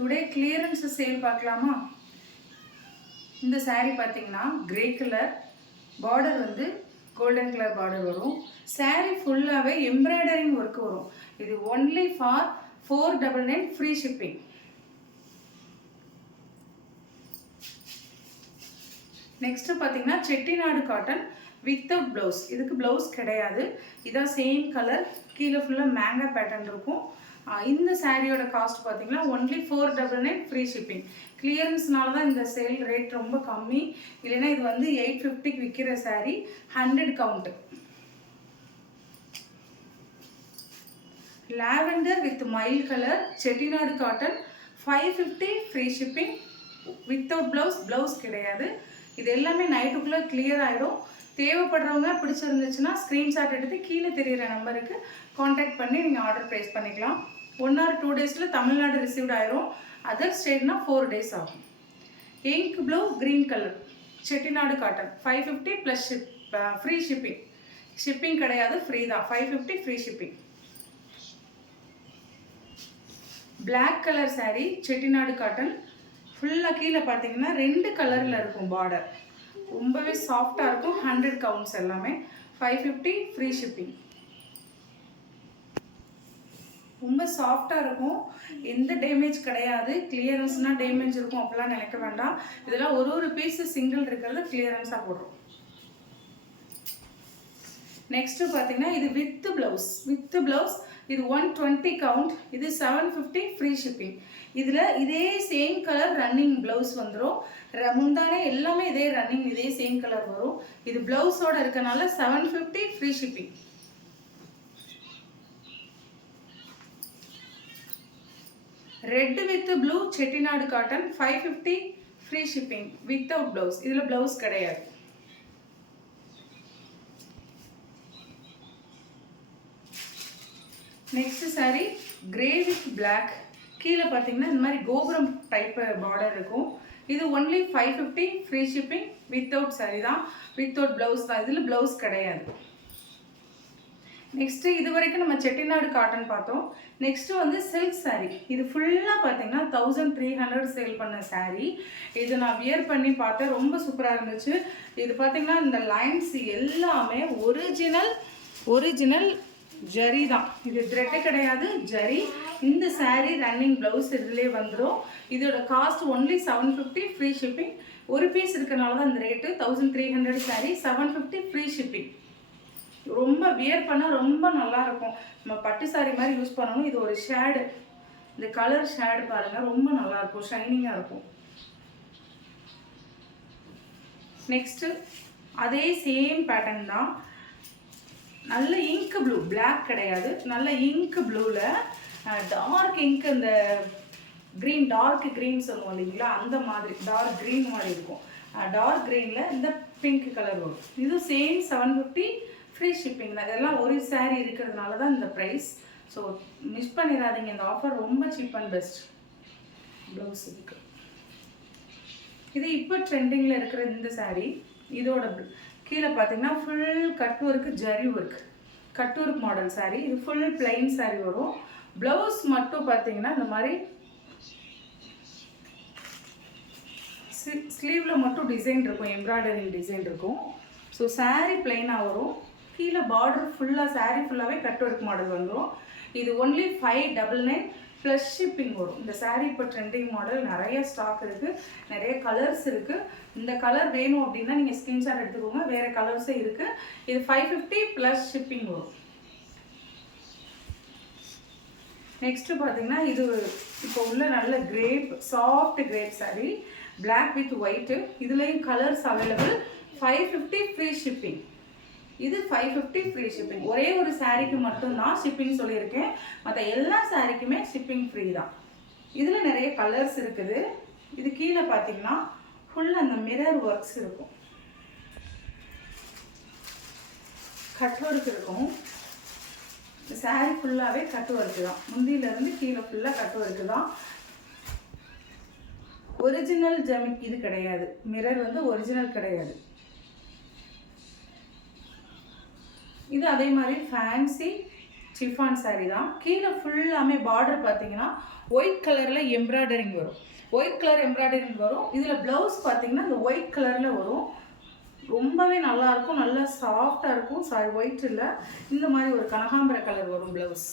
Today clearance sale பார்க்கலாமா? இந்த saree பார்த்தீங்கன்னா கிரே கலர் பார்டர் வந்து கோல்டன் கலர் பார்டர் வரும். saree ஃபுல்லாகவே எம்ப்ராய்டரிங் ஒர்க் வரும். இது only for 499 free shipping. Next பார்த்தீங்கன்னா செட்டிநாடு காட்டன் வித்தவுட் ப்ளவுஸ். இதுக்கு ப்ளவுஸ் கிடையாது. இதான் சேம் கலர், கீழே ஃபுல்லாக மேங்கா பேட்டர்ன் இருக்கும். இந்த சாரியோட காஸ்ட் பார்த்தீங்கன்னா ஒன்லி 499 ஃப்ரீ ஷிப்பிங். கிளியரன்ஸ்னால தான் இந்த சேல் ரேட் ரொம்ப கம்மி. இல்லைன்னா இது வந்து 850க்கு விற்கிற sari 100 count. Lavender with mile colour Chettinad cotton 550 free shipping without blouse. Blouse கிடையாது. இது எல்லாமே நைட்டுக்குள்ளே கிளியர் ஆகிடும். தேவைப்படுறவங்க பிடிச்சிருந்துச்சுன்னா ஸ்க்ரீன்ஷாட் எடுத்து கீழே தெரிகிற நம்பருக்கு காண்டாக்ட் பண்ணி நீங்கள் ஆர்டர் ப்ளேஸ் பண்ணிக்கலாம். 1 or 2 டேஸில் தமிழ்நாடு ரிசீவ்ட் ஆயிரும். அதர் ஸ்டேட்னா 4 டேஸ் ஆகும். Ink blue green colour Chettinad cotton 550 plus free shipping. Shipping கிடையாது, ஃப்ரீ தான். 550 free shipping. Black colour sari Chettinad cotton ஃபுல்லாக கீழே பார்த்தீங்கன்னா 2 கலரில் இருக்கும் பார்டர். ரொம்பவே சாஃப்டாக இருக்கும். 100 கவுண்ட்ஸ் எல்லாமே 550 ஃப்ரீ ஷிப்பிங். ரொம்ப சாஃப்டாக இருக்கும். எந்த டேமேஜ் கிடையாது. கிளியரன்ஸ்னால் டேமேஜ் இருக்கும் அப்படிலாம் நினைக்க வேண்டாம். இதெல்லாம் ஒரு பீஸு சிங்கிள் இருக்கிறது கிளியரன்ஸாக போடுறோம். நெக்ஸ்ட்டு பார்த்தீங்கன்னா இது வித் ப்ளவுஸ். இது 120 கவுண்ட். இது 750 ஃப்ரீ ஷிப்பிங். இதில் இதே சேம் கலர் ரன்னிங் ப்ளவுஸ் வந்துடும். முந்தானே எல்லாமே இதே ரன்னிங், இதே சேம் கலர் வரும். இது ப்ளவுஸோடு இருக்கனால 750 free shipping. Red with blue Chettinad cotton 550 free shipping without blouse. இதில் ப்ளவுஸ் கிடையாது. Next sari grey with black. கீழே பார்த்தீங்கன்னா இந்த மாதிரி கோபுரம் டைப் பார்டர் இருக்கும். இது only 550 free shipping without sari தான், வித்தவுட் ப்ளவுஸ் தான். இதில் ப்ளவுஸ் கிடையாது. நெக்ஸ்ட்டு இது வரைக்கும் நம்ம செட்டிநாடு காட்டன் பார்த்தோம். நெக்ஸ்ட்டு வந்து சில்க் சாரீ. இது ஃபுல்லாக பார்த்தீங்கன்னா 1300 சேல் பண்ண சாரீ. இது நான் வியர் பண்ணி பார்த்தேன், ரொம்ப சூப்பராக இருந்துச்சு. இது பார்த்தீங்கன்னா இந்த லைன்ஸ் எல்லாமே ஒரிஜினல் ஜரி தான். இது த்ரெட்டு கிடையாது, ஜரி. இந்த சாரீ ரன்னிங் ப்ளவுஸ் இதிலே வந்துடும். இதோட காஸ்ட் ஒன்லி 750 ஃப்ரீ ஷிப்பிங். ஒரு பீஸ் இருக்கனால தான் இந்த ரேட்டு. 1300 sari 750 free shipping. ரொம்ப வியர் பண்ணால் ரொம்ப நல்லாயிருக்கும். நம்ம பட்டு சாரீ மாதிரி யூஸ் பண்ணணும். இது ஒரு ஷேடு, இந்த கலர் ஷேடு பாருங்கள், ரொம்ப நல்லாயிருக்கும், ஷைனிங்காக இருக்கும். நெக்ஸ்ட்டு அதே சேம் பேட்டர்ன் தான். நல்ல இங்க் ப்ளூ, பிளாக் கிடையாது, நல்ல இங்க் ப்ளூவில் டார்க் இங்க், இந்த க்ரீன், டார்க் க்ரீன் சொல்லுவோம் இல்லைங்களா, அந்த மாதிரி டார்க் க்ரீன் மாதிரி இருக்கும். டார்க் க்ரீனில் இந்த பிங்க் கலர் வரும். இது சேம் 750 ஃப்ரீ ஷிப்பிங் தான். இதெல்லாம் ஒரு சாரீ இருக்கிறதுனால தான் இந்த ப்ரைஸ். ஸோ மிஸ் பண்ணிடாதீங்க, இந்த ஆஃபர் ரொம்ப சீப் அண்ட் பெஸ்ட். ப்ளவுஸ் இருக்கு. இது இப்போ ட்ரெண்டிங்கில் இருக்கிற இந்த சாரீ. இதோட கீழே பார்த்தீங்கன்னா full cut work, zari work, cut work model sari. இது ஃபுல் பிளைன் சாரீ வரும். ப்ளவுஸ் மட்டும் பார்த்தீங்கன்னா இந்த மாதிரி ஸ்லீவில் மட்டும் டிசைன் இருக்கும், எம்ப்ராய்டரிங் டிசைன் இருக்கும். ஸோ சாரீ பிளைனாக வரும். கீழே பார்டர் ஃபுல்லாக சாரீ ஃபுல்லாகவே கட் ஒர்க் மாடல் வந்துடும். இது ஒன்லி 599 ப்ளஸ் ஷிப்பிங் வரும். இந்த சாரீ இப்போ ட்ரெண்டிங் மாடல், நிறைய ஸ்டாக் இருக்குது, நிறைய கலர்ஸ் இருக்குது. இந்த கலர் வேணும் அப்படின்னா நீங்கள் ஸ்க்ரீன்ஷாட் எடுத்துக்கோங்க, வேறு கலர்ஸே இருக்குது. இது 550 ப்ளஸ் ஷிப்பிங் வரும். நெக்ஸ்ட்டு பார்த்தீங்கன்னா இது இப்போ உள்ள நல்ல crepe, soft crepe sari, black with white. இதுலேயும் கலர்ஸ் அவைலபிள். 550 free shipping. இது 550 ஃப்ரீ ஷிப்பிங். ஒரே ஒரு சாரீக்கு மட்டும்தான் ஷிப்பிங் சொல்லியிருக்கேன், மற்ற எல்லா சாரீக்குமே ஷிப்பிங் ஃப்ரீ தான். இதில் நிறைய கலர்ஸ் இருக்குது. இது கீழே பார்த்தீங்கன்னா ஃபுல்லாக அந்த மிரர் ஒர்க்ஸ் இருக்கும், கட் ஒர்க் இருக்கும். இந்த சாரீ ஃபுல்லாகவே கட் ஒர்க்கு தான். முந்தியிலேருந்து கீழே ஃபுல்லாக கட் ஒர்க்கு தான். ஒரிஜினல் ஜமிக் இது கிடையாது. மிரர் வந்து ஒரிஜினல் கிடையாது. இது அதே மாதிரி ஃபேன்சி சிஃபான் saree தான். கீழே ஃபுல்லாமே பார்டர் பார்த்தீங்கன்னா ஒயிட் கலரில் எம்ப்ராய்டரிங் வரும். ஒயிட் கலர் எம்ப்ராய்டரிங் வரும். இதில் ப்ளவுஸ் பார்த்தீங்கன்னா இந்த ஒயிட் கலரில் வரும். ரொம்பவே நல்லாயிருக்கும், நல்லா சாஃப்டாக இருக்கும். சாரி ஒயிட் இல்லை, இந்த மாதிரி ஒரு கனகாம்பர கலர் வரும் ப்ளவுஸ்.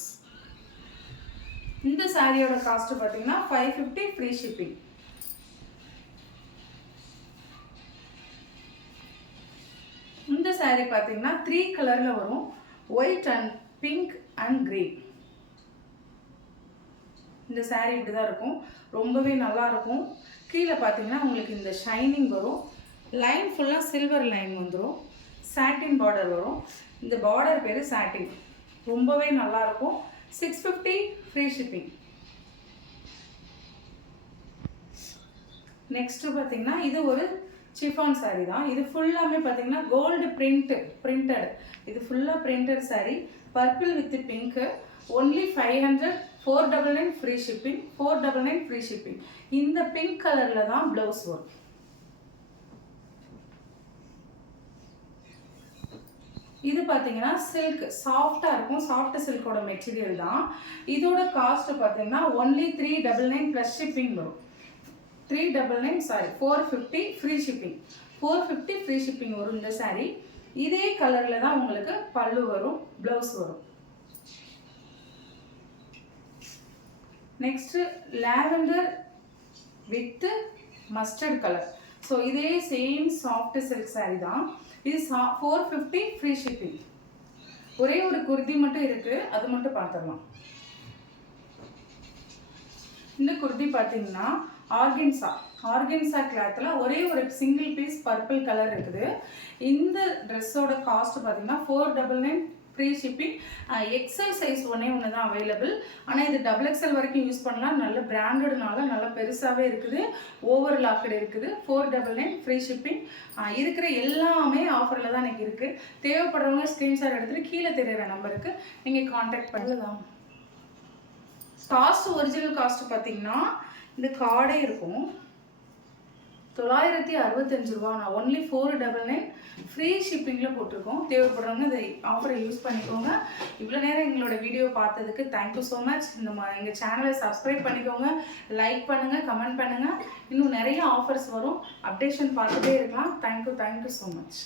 இந்த சாரியோட காஸ்ட்டு பார்த்தீங்கன்னா 550 ஃப்ரீ ஷிப்பிங். இந்த சாரீ பார்த்தீங்கன்னா 3 கலரில் வரும், white and pink and grey. இந்த சாரீ இப்படி தான் இருக்கும், ரொம்பவே நல்லா இருக்கும். கீழே பார்த்தீங்கன்னா உங்களுக்கு இந்த ஷைனிங் வரும், லைன் ஃபுல்லாக சில்வர் லைன் வந்துடும், சாட்டின் பார்டர் வரும். இந்த பார்டர் பேர் சாட்டின், ரொம்பவே நல்லாயிருக்கும். 650 ஃப்ரீ ஷிப்பிங். நெக்ஸ்ட்டு பார்த்தீங்கன்னா இது ஒரு சிஃபான் சாரீ தான். இது ஃபுல்லாமே பார்த்தீங்கன்னா கோல்டு பிரிண்டட். இது ஃபுல்லாக printed sari, purple with pink. Only 500, 499 free shipping. 499 free shipping. இந்த பிங்க் கலரில் தான் ப்ளவுஸ் வரும். இது பார்த்தீங்கன்னா சில்க், சாஃப்டாக இருக்கும், சாஃப்ட் சில்கோட மெட்டீரியல் தான். இதோட காஸ்ட் பார்த்தீங்கன்னா ஒன்லி 399 ப்ளஸ் ஷிப்பிங் வரும். 399 sorry 450 free shipping. 450 free shipping வரும் இந்த சாரீ. இதே கலரில் தான் உங்களுக்கு பல்லு வரும், ப்ளவுஸ் வரும். Next lavender with mustard colour. So இதே சேம் சாஃப்ட் சில்க் சாரீ தான். இது 450 ஃப்ரீ ஷிப்பிங். ஒரே ஒரு குர்தி மட்டும் இருக்குது, அது மட்டும் பார்த்துடலாம். இந்த குர்தி பார்த்தீங்கன்னா ஆர்கன்சா கிளாத்தில் ஒரே ஒரு சிங்கிள் பீஸ் பர்பிள் கலர் இருக்குது. இந்த ட்ரெஸ்ஸோட காஸ்ட் பார்த்தீங்கன்னா 499 ஃப்ரீ ஷிப்பிங். எக்ஸல் சைஸ் ஒன்று தான் அவைலபிள். ஆனால் இது XXL வரைக்கும் யூஸ் பண்ணலாம். நல்ல பிராண்டட்னால நல்லா பெருசாகவே இருக்குது, ஓவர் லாக்கடு இருக்குது. 499 ஃப்ரீ ஷிப்பிங். இருக்கிற எல்லாமே ஆஃபரில் தான் எனக்கு இருக்குது. தேவைப்படுறவங்க ஸ்க்ரீன்ஷாட் எடுத்துகிட்டு கீழே தெரிகிற நம்பருக்கு நீங்கள் காண்டாக்ட் பண்ணலாம். காஸ்ட் ஒரிஜினல் காஸ்ட் பார்த்தீங்கன்னா இந்த கார்டே இருக்கும் 965 ரூபா. நான் ஒன்லி 499 ஃப்ரீ ஷிப்பிங்கில் போட்டிருக்கோம். தேவைப்படுறவங்க இந்த ஆஃபரை யூஸ் பண்ணிக்கோங்க. இவ்வளோ நேரம் எங்களோட வீடியோ பார்த்ததுக்கு தேங்க்யூ ஸோ மச். எங்கள் சேனலை சப்ஸ்கிரைப் பண்ணிக்கோங்க, லைக் பண்ணுங்கள், கமெண்ட் பண்ணுங்கள். இன்னும் நிறைய ஆஃபர்ஸ் வரும், அப்டேஷன் பார்த்துட்டே இருக்கலாம். Thank you so much.